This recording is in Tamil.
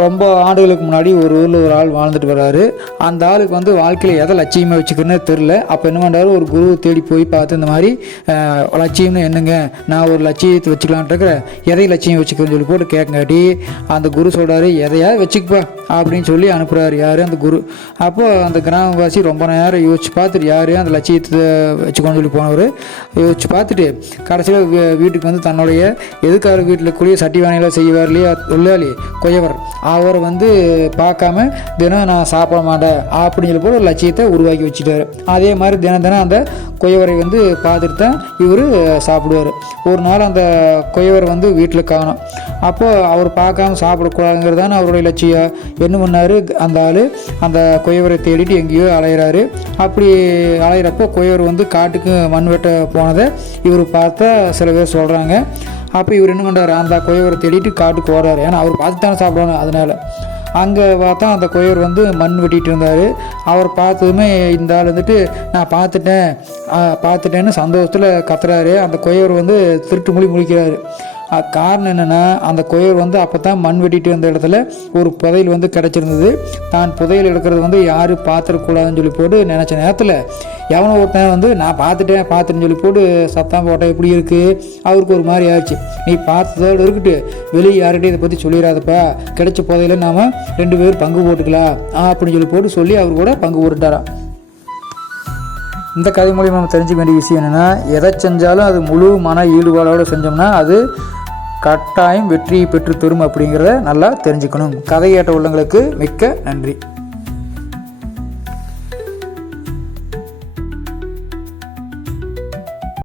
ரொம்ப ஆண்டுகளுக்கு முன்னாடி ஒரு ஊரில் ஒரு ஆள் வாழ்ந்துட்டு வர்றாரு. அந்த ஆளுக்கு வந்து வாழ்க்கையில் எதை லட்சியமாக வச்சுக்கிறேன்னு தெரில. அப்போ என்ன பண்ணுறாரு, ஒரு குருவை தேடி போய் பார்த்து இந்த மாதிரி லட்சியம்னு என்னங்க, நான் ஒரு லட்சியத்தை வச்சுக்கலான்ட்டு இருக்கிறேன், எதை லட்சியம் வச்சுக்கிறேன்னு சொல்லி போட்டு கேட்காட்டி அந்த குரு சொல்கிறாரு, எதையாவது வச்சுக்கப்பா அப்படின்னு சொல்லி அனுப்புகிறாரு. யார்? அந்த குரு. அப்போது அந்த கிராமவாசி ரொம்ப நேரம் யோசிச்சு பார்த்துட்டு, யார் அந்த லட்சியத்தை வச்சுக்கோன்னு சொல்லி போனவர் யோசிச்சு பார்த்துட்டு கடைசியில் வீட்டுக்கு வந்து தன்னுடைய எதுக்கார வீட்டில் கூடிய சட்டி வானையில் செய்வார் இல்லையா தொழிலாளி கொயவர், அவர் வந்து பார்க்காம தினம் நான் சாப்பிட மாட்டேன் அப்படின்னு சொல்லி போல ஒரு லட்சியத்தை உருவாக்கி வச்சுட்டாரு. அதே மாதிரி தினம் தினம் அந்த கொயவரை வந்து பார்த்துட்டு தான் இவர் சாப்பிடுவார். ஒரு நாள் அந்த கொயவர் வந்து வீட்டில் காணும். அப்போ அவர் பார்க்காம சாப்பிடக்கூடாதுங்கிறது தானே அவருடைய லட்சியம். என்ன பண்ணார், அந்த ஆள் அந்த கொயவரை தேடிட்டு எங்கேயோ அலையிறாரு. அப்படி அலையிறப்போ கொயவர் வந்து காட்டுக்கு மண் வெட்ட போனதை இவர் பார்த்தா சில பேர் சொல்கிறாங்க. அப்போ இவர் என்ன பண்ணுறாரு, அந்த கொயவரை தேடிட்டு காட்டுக்கு ஓடுறாரு. ஏன்னா அவர் பார்த்து தானே சாப்பிடணும். அதனால் அங்கே பார்த்தா அந்த கொயவர் வந்து மண் வெட்டிகிட்டு இருந்தார். அவர் பார்த்ததுமே இந்த ஆள் வந்துட்டு நான் பார்த்துட்டேன்னு சந்தோஷத்தில் கத்துறாரு. அந்த கொயவர் வந்து திருட்டு முழிக்கிறாரு. காரணம் என்னென்னா, அந்த கொயவர் வந்து அப்போ தான் மண் வெட்டிட்டு வந்த இடத்துல ஒரு புதையல் வந்து கிடச்சிருந்தது. தான் புதையல் எடுக்கிறது வந்து யாரும் பார்த்துடக்கூடாதுன்னு சொல்லி போட்டு நினச்ச நேரத்தில் எவனோ ஒருத்தன் வந்து நான் பார்த்துட்டேன்னு சொல்லி போட்டு சத்தம் போட்டால் எப்படி இருக்குது, அவருக்கு ஒரு மாதிரி ஆயிடுச்சு. நீ பார்த்ததோடு இருக்கட்டு, வெளியே யார்கிட்டையும் இதை பற்றி சொல்லிடாதப்பா, கிடைச்ச புதையில நாம் 2 பேர் பங்கு போட்டுக்கலாம் அப்படின்னு சொல்லி அவர் கூட பங்கு போட்டுட்டாராம். இந்த கதை மூலியமாக நம்ம தெரிஞ்சுக்க வேண்டிய விஷயம் என்னென்னா, எதை செஞ்சாலும் அது முழு மன ஈடுபாடோடு செஞ்சோம்னா அது கட்டாயம் வெற்றியை பெற்று தரும் அப்படிங்கிறத நல்லா தெரிஞ்சுக்கணும். கதை கேட்ட உள்ளங்களுக்கு மிக்க நன்றி.